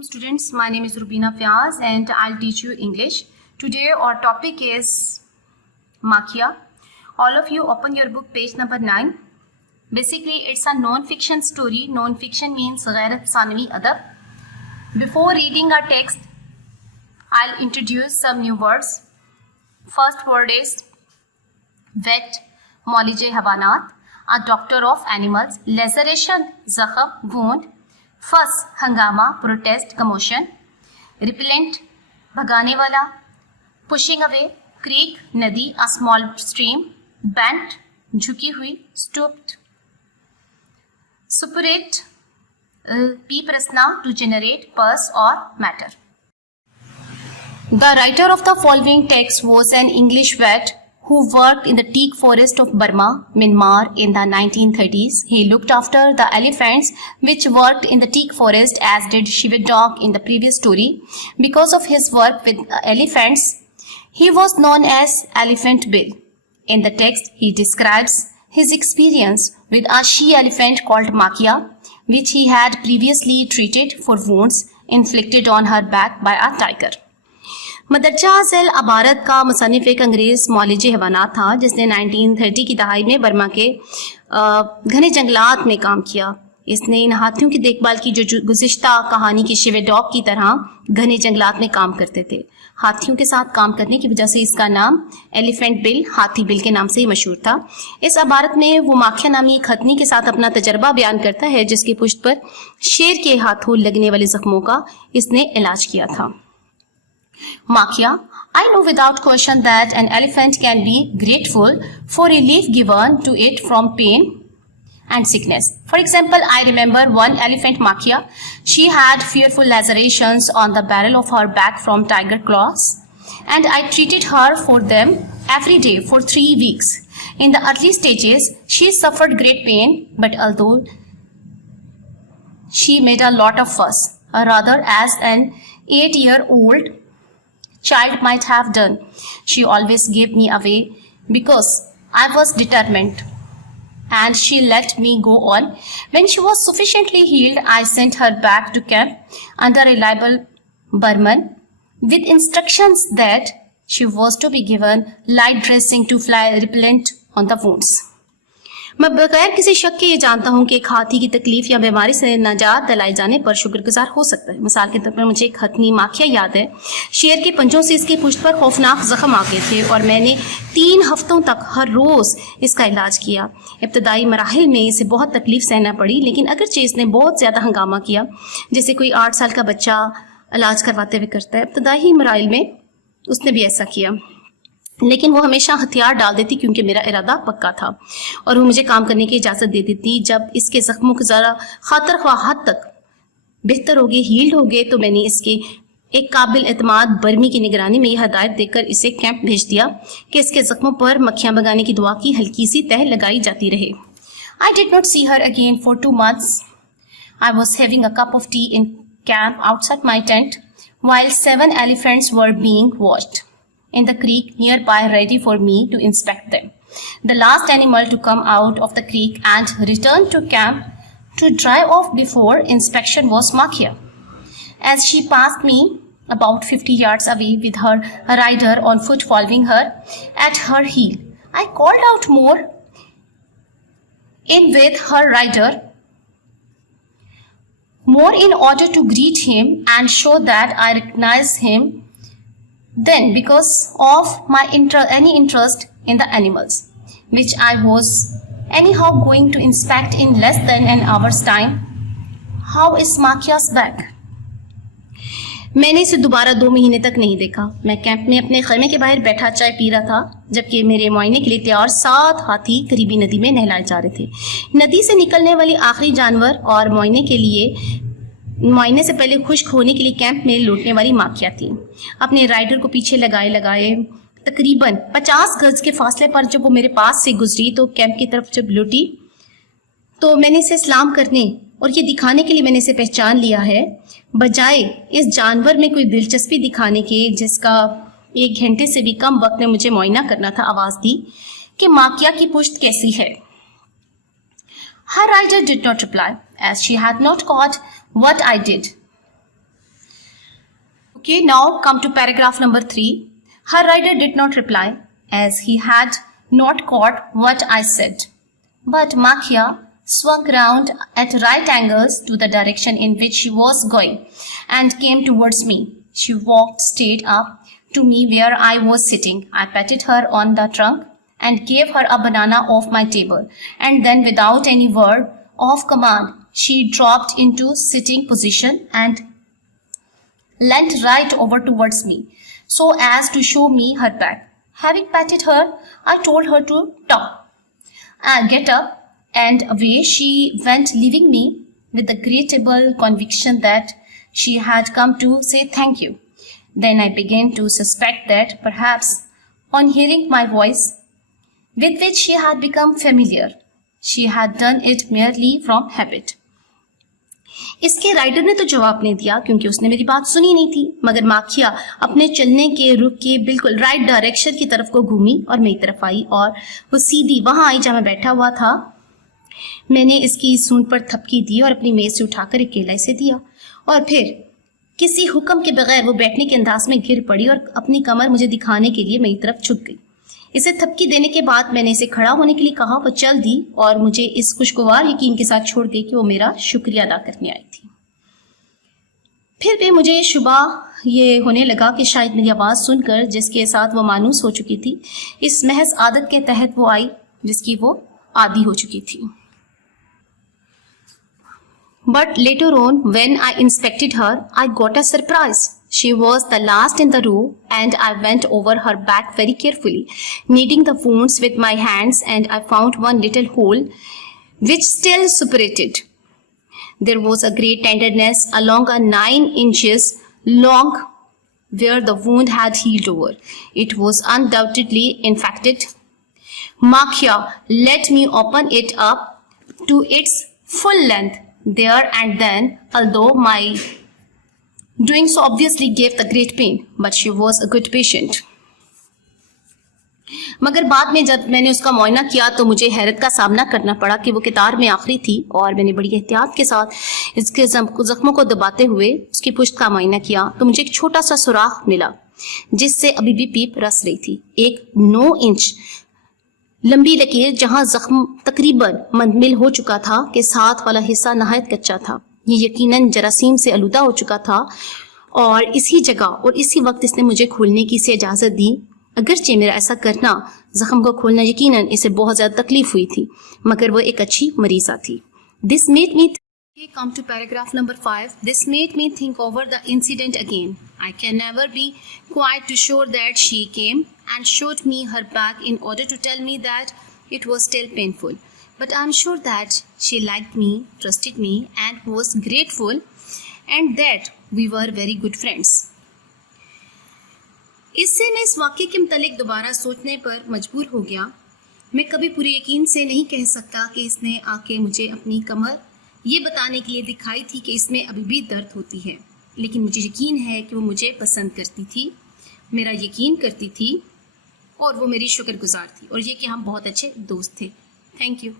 Welcome students, my name is Rubina Fiaz and I'll teach you English. Today our topic is Makia. All of you open your book page number 9. Basically it's a non-fiction story. Non-fiction means ghairat sanawi adab. Before reading our text, I'll introduce some new words. First word is vet, Molije Havanat, a doctor of animals. Laceration, zakham, wound. Fuss, hangama, protest, commotion. Repellent, bhagane wala. Pushing away, creek, nadi, a small stream. Bent, झुकी हुई, stooped. Suppurate, p prasna, to generate, pus or matter. The writer of the following text was an English vet who worked in the teak forest of Burma, Myanmar in the 1930s. He looked after the elephants which worked in the teak forest, as did Shivadog in the previous story. Because of his work with elephants, he was known as Elephant Bill. In the text, he describes his experience with a she-elephant called Makia, which he had previously treated for wounds inflicted on her back by a tiger. मदरजा अल अबारत का मुसन्निफ एक अंग्रेज़ मौलिजे हवानात था जिसने 1930 की दहाई में Burma के घने जंगलात में काम किया। इसने इन हाथियों की देखभाल की जो गुज़िश्ता कहानी की शिवेडॉग की तरह घने जंगलात में काम करते थे। हाथियों के साथ काम करने की वजह से इसका नाम एलिफेंट बिल, हाथी बिल के नाम से ही मशहूर था। इस अबारत में वो माखिया नामी एक खतनी के साथ अपना तजर्बा बयान करता है जिसकी पुष्ट पर शेर के हाथों लगने वाले जख्मों का इसने इलाज किया था। Makia, I know without question that an elephant can be grateful for relief given to it from pain and sickness. For example, I remember one elephant Makia. She had fearful lacerations on the barrel of her back from tiger claws, and I treated her for them every day for 3 weeks. In the early stages, she suffered great pain, but although she made a lot of fuss, rather as an 8-year-old child might have done, she always gave me away because I was determined, and she let me go on. When she was sufficiently healed, I sent her back to camp under a reliable Burman with instructions that she was to be given light dressing to fly repellent on the wounds. मैं बगैर किसी शक के ये जानता हूँ कि एक हाथी की तकलीफ या बीमारी से निजात दिलाए जाने पर शुक्रगुजार हो सकता है। मिसाल के तौर पर मुझे एक हथनी माखिया याद है। शेर के पंजों से इसकी पुष्ट पर खौफनाक जख्म आ गए थे और मैंने 3 हफ्तों तक हर रोज़ इसका इलाज किया। इब्तदाई मराहिल में इसे बहुत तकलीफ सहना पड़ी, लेकिन अगरचे इसने बहुत ज़्यादा हंगामा किया जैसे कोई 8 साल का बच्चा इलाज करवाते हुए करता है। इब्तदाई मराहिल में उसने भी ऐसा किया, लेकिन वो हमेशा हथियार डाल देती क्योंकि मेरा इरादा पक्का था और वो मुझे काम करने की इजाज़त दे देती। जब इसके ज़ख्मों को ज़रा खातर ख्वाह हद तक बेहतर हो गए, हील्ड हो गए, तो मैंने इसके एक काबिल एतमाद बर्मी की निगरानी में यह हदायत देकर इसे कैंप भेज दिया कि इसके ज़ख्मों पर मक्खियाँ भगाने की दुआ की हल्की सी तह लगाई जाती रहे। I did not see her again for 2 months. I was having a cup of tea in camp outside my tent while 7 elephants were being watched in the creek nearby, ready for me to inspect them. The last animal to come out of the creek and return to camp to dry off before inspection was Makia. As she passed me about 50 yards away with her rider on foot following her at her heel, I called out more in with her rider, more in order to greet him and show that I recognize him. Then, because of my any interest in the animals, which I was anyhow going to inspect in less than an hour's time, how is Makia's back? मैंने इसे दोबारा 2 महीने तक नहीं देखा। मैं camp में अपने खैमे के बाहर बैठा चाय पी रहा था जबकि मेरे मुआयने के लिए तैयार 7 हाथी करीबी नदी में नहलाए जा रहे थे। नदी से निकलने वाली आखिरी जानवर और मुआयने से पहले खुश्क होने के लिए कैंप में लौटने वाली माखिया थी। अपने राइडर को पीछे लगाए तकरीबन 50 गज के फासले पर जब वो मेरे पास से गुजरी तो कैंप की तरफ जब लौटी तो मैंने इसे सलाम करने और ये दिखाने के लिए मैंने इसे पहचान लिया है, बजाय इस जानवर में कोई दिलचस्पी दिखाने के जिसका 1 घंटे से भी कम वक्त में मुझे मुआयना करना था, आवाज़ दी कि माकिया की पुश्त कैसी है। Her rider did not reply, as she had not caught what I did. Okay, now come to paragraph number 3. Her rider did not reply as he had not caught what I said. But Makhia swung round at right angles to the direction in which she was going and came towards me. She walked straight up to me where I was sitting. I patted her on the trunk and gave her a banana off my table, and then without any word of command, she dropped into sitting position and leant right over towards me so as to show me her back. Having patted her, I told her to get up, and away she went, leaving me with the agreeable conviction that she had come to say thank you. Then I began to suspect that perhaps on hearing my voice, with which she had become familiar, she had done it merely from habit. इसके rider ने तो जवाब नहीं दिया क्योंकि उसने मेरी बात सुनी नहीं थी, मगर माखिया अपने चलने के रुख के बिल्कुल राइट डायरेक्शन की तरफ को घूमी और मेरी तरफ आई और वो सीधी वहां आई जहां मैं बैठा हुआ था। मैंने इसकी सूंड पर थपकी दी और अपनी मेज से उठाकर एक केला इसे दिया और फिर किसी हुक्म के बगैर वो बैठने के अंदाज में गिर पड़ी और अपनी कमर मुझे दिखाने के लिए मेरी तरफ झुक गई। इसे थपकी देने के बाद मैंने इसे खड़ा होने के लिए कहा, वो चल दी और मुझे इस खुशगवार यकीन के साथ छोड़ गई कि वो मेरा शुक्रिया अदा करने आई थी। फिर भी मुझे शुबा ये होने लगा कि शायद मेरी आवाज़ सुनकर जिसके साथ वो मानूस हो चुकी थी, इस महज आदत के तहत वो आई जिसकी वो आदी हो चुकी थी। But later on, when I inspected her, I got a surprise. She was the last in the row, and I went over her back very carefully, kneading the wounds with my hands, and I found one little hole which still suppurated. There was a great tenderness along a 9 inches long where the wound had healed over. It was undoubtedly infected. Makhia let me open it up to its full length there and then, although my doing so obviously gave the great pain, but she was a good patient. मगर बाद में जब मैंने उसका मुआयना किया तो मुझे हैरत का सामना करना पड़ा कि वो कितार में आखिरी थी और मैंने बड़ी एहतियात के साथ इसके जख्मों को दबाते हुए उसकी पुश्त का मुआयना किया तो मुझे एक छोटा सा सुराख मिला जिससे अभी भी पीप रस रही थी। एक 9 इंच लंबी लकीर जहां जख्म तकरीबन मंदमिल हो चुका था कि साथ वाला हिस्सा नहायत कच्चा था। ये यकीनन जरासीम से आलूदा हो चुका था और इसी जगह और इसी वक्त इसने मुझे खोलने की से इजाज़त दी। अगरचे मेरा ऐसा करना जख्म को खोलना यकीनन इसे बहुत ज़्यादा तकलीफ हुई थी, मगर वो एक अच्छी मरीज़ा थी। This made me come to paragraph number 5. This made me think over the incident again. I can never be quite too sure that she came and showed me her back in order to tell me that it was still painful. But I am sure that she liked me, trusted me, and was grateful, and that we were very good friends. इससे मैं इस वाक़े के मुतालिक दोबारा सोचने पर मजबूर हो गया। मैं कभी पूरे यकीन से नहीं कह सकता कि इसने आके मुझे अपनी कमर ये बताने के लिए दिखाई थी कि इसमें अभी भी दर्द होती है, लेकिन मुझे यकीन है कि वो मुझे पसंद करती थी, मेरा यकीन करती थी और वो मेरी शुक्रगुजार थी और ये कि हम बहुत अच्छे दोस्त थे। Thank you.